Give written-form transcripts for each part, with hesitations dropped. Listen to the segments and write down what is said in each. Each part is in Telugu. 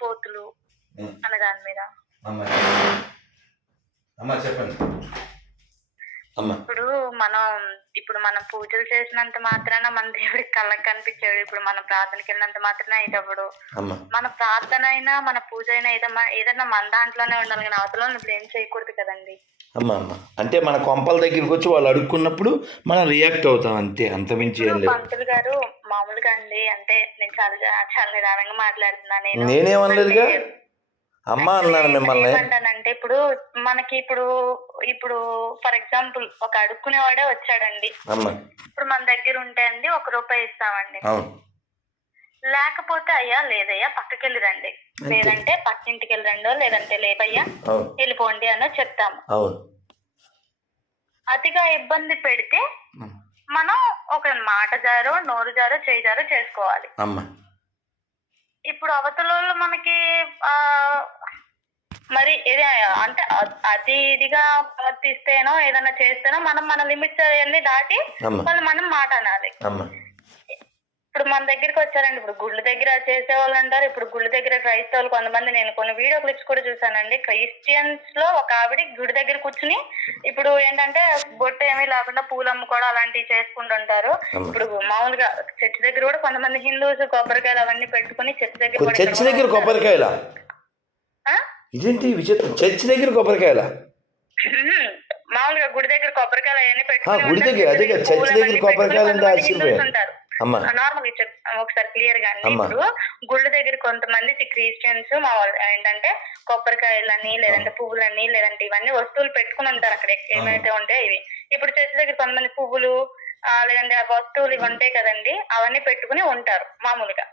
తాగుబోతులు అన్న దాని మీద. చెప్పండి. ఇప్పుడు మనం పూజలు చేసినంత మాత్రాన మన దేవుడికి కళ్ళకి కనిపించాడు. ఇప్పుడు మన ప్రార్థనకి వెళ్ళినంత మాత్రాన ఇది అవ్వడు. మన ప్రార్థన అయినా మన పూజ అయినా ఏదన్నా మన దాంట్లోనే ఉండాలి కానీ అవతల బ్లేమ్ చేయకూడదు కదండి. అంటే మన కొంపల దగ్గరికి వచ్చి వాళ్ళు అడుక్కున్నప్పుడు మనం రియాక్ట్ అవుతాం అంతే, అంత మించి ఏం లేదు. పంతులు గారు మామూలుగా అండి, అంటే నేను చాలా చాలా నిదానంగా మాట్లాడుతున్నాను. నేనేమనలేదుగా అమ్మా అన్నాను మిమ్మల్ని. ఏమంటానంటే ఇప్పుడు మనకి ఇప్పుడు ఫర్ ఎగ్జాంపుల్ ఒక అడుక్కునేవాడే వచ్చాడండి. ఇప్పుడు మన దగ్గర ఉంటే అండి ₹1 ఇస్తామండి. లేకపోతే అయ్యా లేదయ్యా పక్కకి వెళ్ళి రండి, లేదంటే పక్కింటికి వెళ్ళి రండో, లేదంటే లేదయ్యా వెళ్ళిపోండి అనో చెప్తాము. అతిగా ఇబ్బంది పెడితే మనం ఒక మాట జారో నోరు జారో చేయి జారో చేసుకోవాలి. ఇప్పుడు అవతల మనకి మరి ఇది అంటే అతి ఇదిగా ప్రవర్తిస్తేనో ఏదైనా చేస్తేనో మనం మన లిమిట్స్ అవన్నీ దాటి వాళ్ళు మనం మాట అనాలి. ఇప్పుడు మన దగ్గరికి వచ్చారండి, ఇప్పుడు గుళ్ళ దగ్గర చేసేవాళ్ళు అంటారు. ఇప్పుడు గుళ్ళ దగ్గర క్రైస్తవులు కొంతమంది, నేను కొన్ని వీడియో క్లిప్స్ కూడా చూసానండి. క్రిస్టియన్స్ లో ఒక ఆవిడ గుడి దగ్గర కూర్చుని ఇప్పుడు ఏంటంటే బొట్టు ఏమీ లేకుండా పూలు అమ్ముకోవడం అలాంటివి చేసుకుంటుంటారు. ఇప్పుడు మామూలుగా చర్చి దగ్గర కూడా కొంతమంది హిందూస్ కొబ్బరికాయలు అవన్నీ పెట్టుకుని చర్చి దగ్గర కొబ్బరికాయల ఇదేంటి విచిత్రం, చర్చి దగ్గర కొబ్బరికాయల మామూలుగా గుడి దగ్గర కొబ్బరికాయలు అవన్నీ పెట్టుకుని గుడి దగ్గర అదే చర్చి దగ్గర కొబ్బరికాయలు ఉంటారు. నార్మల్ ఒకసారి క్లియర్ గా ఇప్పుడు గుళ్ళ దగ్గర కొంతమంది క్రిస్టియన్స్ మా వాళ్ళు ఏంటంటే కొబ్బరికాయలని లేదంటే పువ్వులని లేదంటే ఇవన్నీ వస్తువులు పెట్టుకుని ఉంటారు అక్కడ ఏమైతే ఉంటాయో ఇవి. ఇప్పుడు చర్చి దగ్గర కొంతమంది పువ్వులు లేదంటే ఆ వస్తువులు ఇవి ఉంటాయి కదండి, అవన్నీ పెట్టుకుని ఉంటారు. మామూలుగా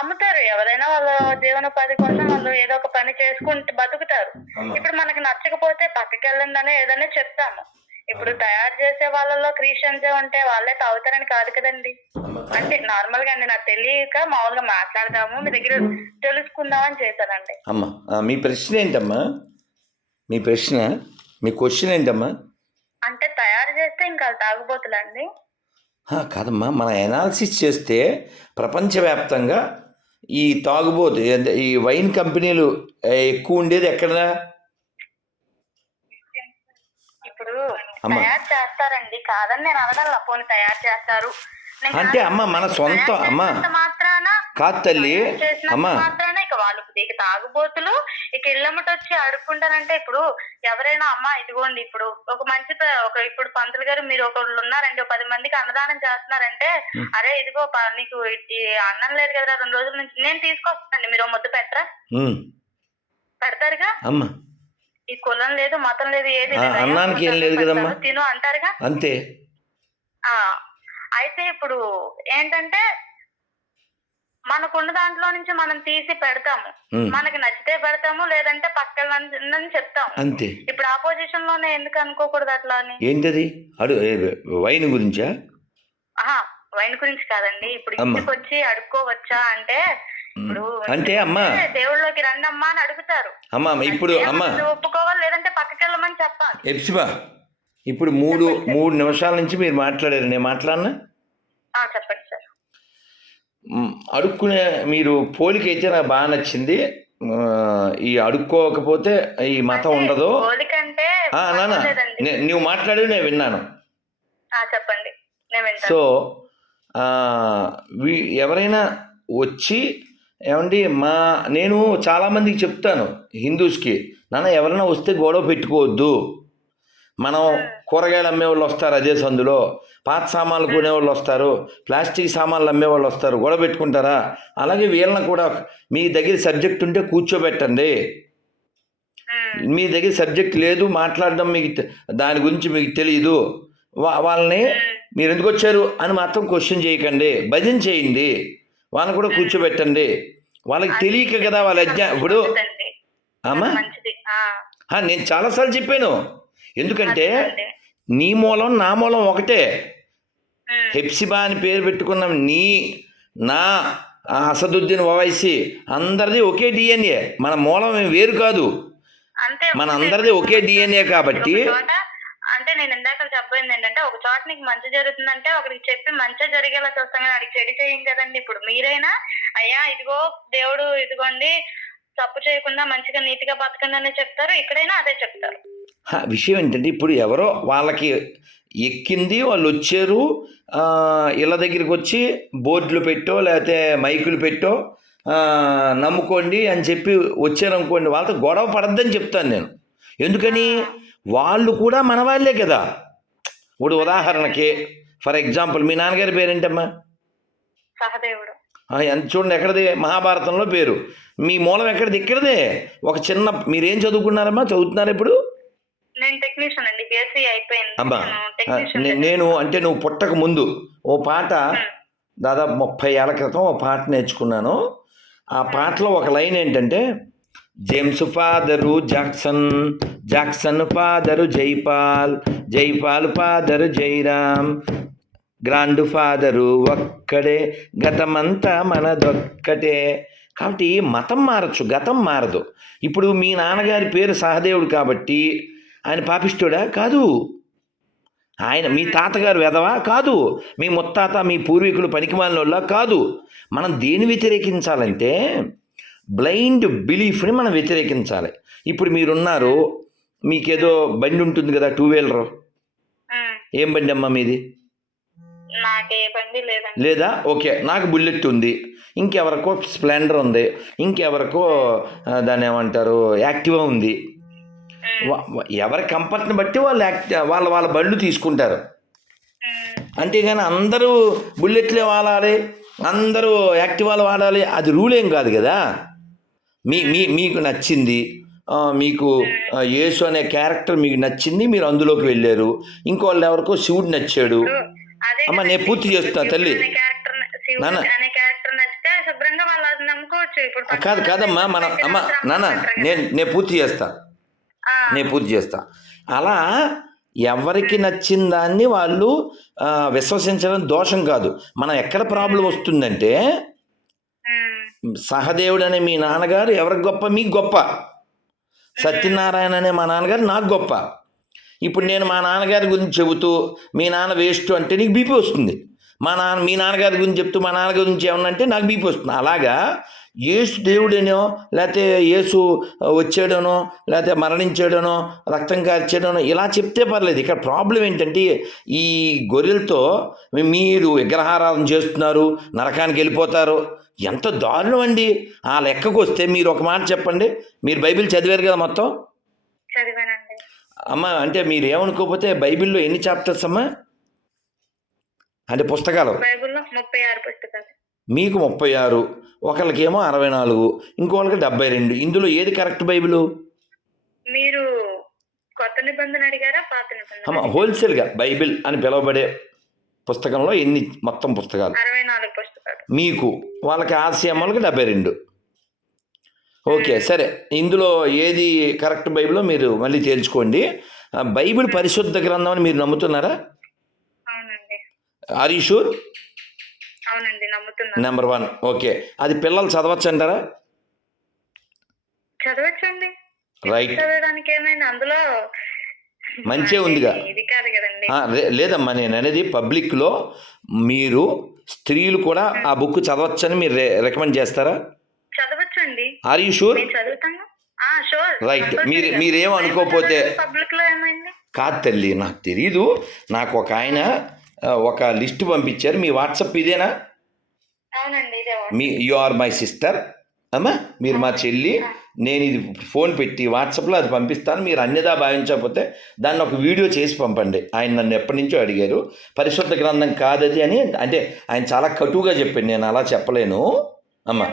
అమ్ముతారు. ఎవరైనా వాళ్ళ జీవనోపాధి కోసం వాళ్ళు ఏదో ఒక పని చేసుకుంటూ బతుకుతారు. ఇప్పుడు మనకి నచ్చకపోతే పక్కకి వెళ్ళండి అని ఏదైనా చెప్తాము. ఇప్పుడు తయారు చేసే వాళ్ళలో క్రిస్టియన్సే ఉంటే వాళ్ళే తాగుతారని కాదు కదండి. అంటే నార్మల్ గా అండి, నాకు తెలియక మామూలుగా మాట్లాడదాము మీ దగ్గర తెలుసుకుందామని చేశానండి. అమ్మా మీ ప్రశ్న ఏంటమ్మా? మీ క్వశ్చన్ ఏంటమ్మా? అంటే తయారు చేస్తే ఇంకా తాగుబోతులండి కాదమ్మా, మన ఎనాలిసిస్ చేస్తే ప్రపంచవ్యాప్తంగా ఈ తాగుబోతు ఈ వైన్ కంపెనీలు ఎక్కువ ఉండేది ఎక్కడ? ఇప్పుడు తయారు చేస్తారండి, కాదని నేను అనగల, పోనీ తయారు చేస్తారు అంటే అమ్మ మన సొంత అమ్మా కాదు తల్లి అమ్మా మాత్రాన ఇక వాళ్ళు ఇక తాగుబోతులు ఇక ఇళ్ళమ్మట వచ్చి అడుక్కుంటారంటే ఇప్పుడు ఎవరైనా అమ్మా ఇదిగోండి ఇప్పుడు ఒక మంచి ఇప్పుడు పంతులు గారు మీరు ఒకళ్ళు ఉన్నారండి, 10 మందికి అన్నదానం చేస్తున్నారంటే అరే ఇదిగో నీకు ఈ అన్నం లేదు కదా 2 రోజుల నుంచి నేను తీసుకొస్తానండి, మీరు ముద్ద పెట్టరా? పెడతారుగా. ఈ కులం లేదు మతం లేదు ఏది లేదు, తిను అంటారుగా అంతే. అయితే ఇప్పుడు ఏంటంటే మనకున్న దాంట్లో నుంచి మనం తీసి పెడతాము, మనకి నచ్చితే పెడతాము లేదంటే పక్కన చెప్తాము అంతే. ఇప్పుడు ఆపోజిషన్ లోనే ఎందుకు అనుకోకూడదు అట్లా అని? ఏంటది వైన్ గురించా? వైన్ గురించి కాదండి, ఇప్పుడు ఇంటికి వచ్చి అడుక్కోవచ్చా అంటే ఇప్పుడు అంటే అమ్మా దేవుళ్ళలోకి రండి అమ్మా అని అడుగుతారు. అమ్మా ఇప్పుడు అమ్మా ఒప్పుకోవాలి లేదంటే పక్కకి వెళ్ళమని చెప్పాలి. ఎప్సిబా ఇప్పుడు 3 నిమిషాల నుంచి మీరు మాట్లాడారు, నేను మాట్లాడినా? చెప్పండి సార్. అడుక్కునే మీరు పోలికైతే నాకు బాగా నచ్చింది. ఈ అడుక్కోకపోతే ఈ మతం ఉండదు నాన్న, నువ్వు మాట్లాడేది నేను విన్నాను. చెప్పండి. సో ఎవరైనా వచ్చి ఏమండి నేను చాలామందికి చెప్తాను హిందూస్కి, నాన్న ఎవరైనా వస్తే గొడవ పెట్టుకోవద్దు. మనం కూరగాయలు అమ్మేవాళ్ళు వస్తారు అదే సందులో, పాత సామాన్లు కొనేవాళ్ళు వస్తారు, ప్లాస్టిక్ సామాన్లు అమ్మేవాళ్ళు వస్తారు, గొడవ పెట్టుకుంటారా? అలాగే వీళ్ళని కూడా మీ దగ్గర సబ్జెక్ట్ ఉంటే కూర్చోబెట్టండి. మీ దగ్గర సబ్జెక్ట్ లేదు, మాట్లాడడం మీకు దాని గురించి మీకు తెలియదు, వాళ్ళని మీరు ఎందుకు వచ్చారు అని మాత్రం క్వశ్చన్ చేయకండి, భజన చేయండి, వాళ్ళని కూడా కూర్చోబెట్టండి. వాళ్ళకి తెలియక కదా వాళ్ళ ఇప్పుడు అమ్మా నేను చాలాసార్లు చెప్పాను, ఎందుకంటే నీ మూలం నా మూలం ఒకటే. హెప్సిబా అని పేరు పెట్టుకున్నాం, నా అసదుద్దీన్ ఓవైసీ అందరిది ఒకే డిఎన్ఏ, మన మూలం వేరు కాదు, మన అందరిది ఒకే డిఎన్ఏ. కాబట్టి అంటే నేను ఇందాక చెప్పబోయింది ఏంటంటే ఒక చోట నీకు మంచి జరుగుతుందంటే ఒకరికి చెప్పి మంచిగా జరిగేలా చూస్తాం కానీ అడిగి చెడు చేయం కదండి. ఇప్పుడు మీరైనా అయ్యా ఇదిగో దేవుడు ఇదిగోండి తప్పు చేయకుండా మంచిగా నీతిగా బతకండి అని చెప్తారు, ఇక్కడైనా అదే చెప్తారు. విషయం ఏంటంటే ఇప్పుడు ఎవరో వాళ్ళకి ఎక్కింది, వాళ్ళు వచ్చారు, ఇళ్ళ దగ్గరికి వచ్చి బోర్డులు పెట్టో లేకపోతే మైకులు పెట్టో నమ్ముకోండి అని చెప్పి వచ్చారనుకోండి, వాళ్ళతో గొడవ పడద్దని చెప్తాను నేను. ఎందుకని వాళ్ళు కూడా మన వాళ్ళే కదా. ఇప్పుడు ఉదాహరణకి ఫర్ ఎగ్జాంపుల్ మీ నాన్నగారి పేరేంటమ్మా? సహదేవుడు. చూడండి, ఎక్కడది? మహాభారతంలో పేరు. మీ మూలం ఎక్కడిది? ఇక్కడదే. ఒక చిన్న, మీరేం చదువుకున్నారమ్మా? చదువుతున్నారు ఇప్పుడు? నేను టెక్నీషియన్ అండి, బీఎస్సీ అయిపోయింది. అమ్మా నేను అంటే నువ్వు పుట్టక ముందు ఓ పాట దాదాపు 30 ఏళ్ల క్రితం ఓ పాట నేర్చుకున్నాను. ఆ పాటలో ఒక లైన్ ఏంటంటే, James father Jackson, Jackson father Jaipal, Jaipal father Jairam, grand father ఒక్కడే, గతమంతా మనదొక్కటే. కాబట్టి మతం మారచ్చు, గతం మారదు. ఇప్పుడు మీ నాన్నగారి పేరు సహదేవుడు కాబట్టి ఆయన పాపిష్టోడా? కాదు. ఆయన మీ తాతగారు వెధవా? కాదు. మీ ముత్తాత, మీ పూర్వీకులు పనికిమాలినోళ్ళ? కాదు. మనం దేని వ్యతిరేకించాలంటే బ్లైండ్ బిలీఫ్ని మనం వ్యతిరేకించాలి. ఇప్పుడు మీరున్నారు, మీకేదో బండి ఉంటుంది కదా, 2 వీలర్. ఏం బండి అమ్మా మీది? లేదా? ఓకే, నాకు బుల్లెట్ ఉంది, ఇంకెవరికో స్ప్లెండర్ ఉంది, ఇంకెవరికో దాన్ని ఏమంటారు యాక్టివా ఉంది. ఎవరి కంఫర్ట్ని బట్టి వాళ్ళు వాళ్ళ వాళ్ళ బళ్ళు తీసుకుంటారు. అంతేగాని అందరూ బుల్లెట్లే వాడాలి, అందరూ యాక్టివాలు వాడాలి, అది రూల్ ఏం కాదు కదా. మీకు నచ్చింది, మీకు యేసు అనే క్యారెక్టర్ మీకు నచ్చింది, మీరు అందులోకి వెళ్ళారు. ఇంకోళ్ళు ఎవరికో శివుడు నచ్చాడు. అమ్మ నేను పూర్తి చేస్తున్నా తల్లి. నాన్న కాదమ్మా, మనం అమ్మ నాన్న నేను పూర్తి చేస్తా. అలా ఎవరికి నచ్చిన దాన్ని వాళ్ళు విశ్వసించడం దోషం కాదు. మనం ఎక్కడ ప్రాబ్లం వస్తుందంటే, సహదేవుడు అనే మీ నాన్నగారు ఎవరికి గొప్ప? మీకు గొప్ప. సత్యనారాయణ అనే మా నాన్నగారు నాకు గొప్ప. ఇప్పుడు నేను మా నాన్నగారి గురించి చెబుతూ మీ నాన్న వేస్ట్ అంటే నీకు బీపీ వస్తుంది. మీ నాన్నగారి గురించి చెప్తూ మా నాన్న గురించి ఏమన్నా అంటే నాకు బీపీ వస్తుంది. అలాగా యేసు దేవుడేనో, లేకపోతే యేసు వచ్చాడనో, లేకపోతే మరణించాడనో, రక్తం కార్చాడనో ఇలా చెప్తే పర్లేదు. ఇక్కడ ప్రాబ్లం ఏంటంటే, ఈ గొర్రెలతో మీరు విగ్రహారాధన చేస్తున్నారు, నరకానికి వెళ్ళిపోతారు. ఎంత దారుణం అండి. ఆ లెక్కకు వస్తే మీరు ఒక మాట చెప్పండి, మీరు బైబిల్ చదివారు కదా మొత్తం? అమ్మ అంటే మీరు ఏమనుకోకపోతే బైబిల్లో ఎన్ని చాప్టర్స్ అమ్మా? అంటే పుస్తకాలు మీకు 36, ఒకళ్ళకేమో 64, ఇంకోళ్ళకి 72. ఇందులో ఏది కరెక్ట్ బైబిల్? మీరు కొత్త నిబంధన అడిగారా, పాత నిబంధన? అమ్మ హోల్సేల్గా బైబిల్ అని పిలువబడే పుస్తకంలో ఎన్ని మొత్తం పుస్తకాలు? 64 పుస్తకాలు. మీకు వాళ్ళకి ఆర్సీఎంఎల్కి 72. ఓకే సరే, ఇందులో ఏది కరెక్ట్ బైబిల్లో మీరు మళ్ళీ తేల్చుకోండి. బైబిల్ పరిశుద్ధ గ్రంథం అని మీరు నమ్ముతున్నారా? Are you sure? Number 1. Okay, అది పిల్లలు చదవచ్చు అంటారా? చదవచ్చండి. రైట్, అందులో మంచిగా ఉందిగా. లేదమ్మా, నేను అనేది పబ్లిక్లో మీరు స్త్రీలు కూడా ఆ బుక్ చదవచ్చని మీరు రికమెండ్ చేస్తారా? చదవచ్చండి. Are you sure? రైట్, మీరేం అనుకోకపోతే. కాదు తల్లి, నాకు తెలీదు. నాకు ఒక ఆయన ఒక లిస్ట్ పంపించారు. మీ వాట్సాప్ ఇదేనా? యు ఆర్ మై సిస్టర్ అమ్మా, మీరు మా చెల్లి. నేను ఇది ఫోన్ పెట్టి వాట్సాప్లో అది పంపిస్తాను. మీరు అన్యదా భావించకపోతే దాన్ని ఒక వీడియో చేసి పంపండి. ఆయన నన్ను ఎప్పటి నుంచో అడిగారు, పరిశుద్ధ గ్రంథం కాదది అని. అంటే ఆయన చాలా కటువుగా చెప్పాడు, నేను అలా చెప్పలేను అమ్మా.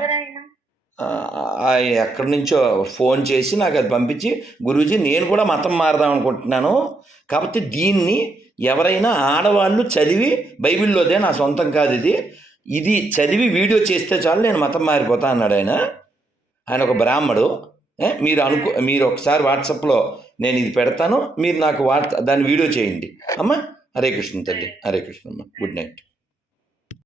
ఆయన ఎక్కడి నుంచో ఫోన్ చేసి నాకు అది పంపించి, గురూజీ నేను కూడా మతం మారదాం అనుకుంటున్నాను, కాబట్టి దీన్ని ఎవరైనా ఆడవాళ్ళు చదివి, బైబిల్లోదే, నా సొంతం కాదు ఇది చదివి వీడియో చేస్తే చాలు నేను మతం మారిపోతా అన్నాడు ఆయన ఒక బ్రాహ్మడు. మీరు ఒకసారి వాట్సాప్లో నేను ఇది పెడతాను, మీరు నాకు దాన్ని వీడియో చేయండి అమ్మ. హరే కృష్ణ తల్లి, హరే కృష్ణ అమ్మ. Good night.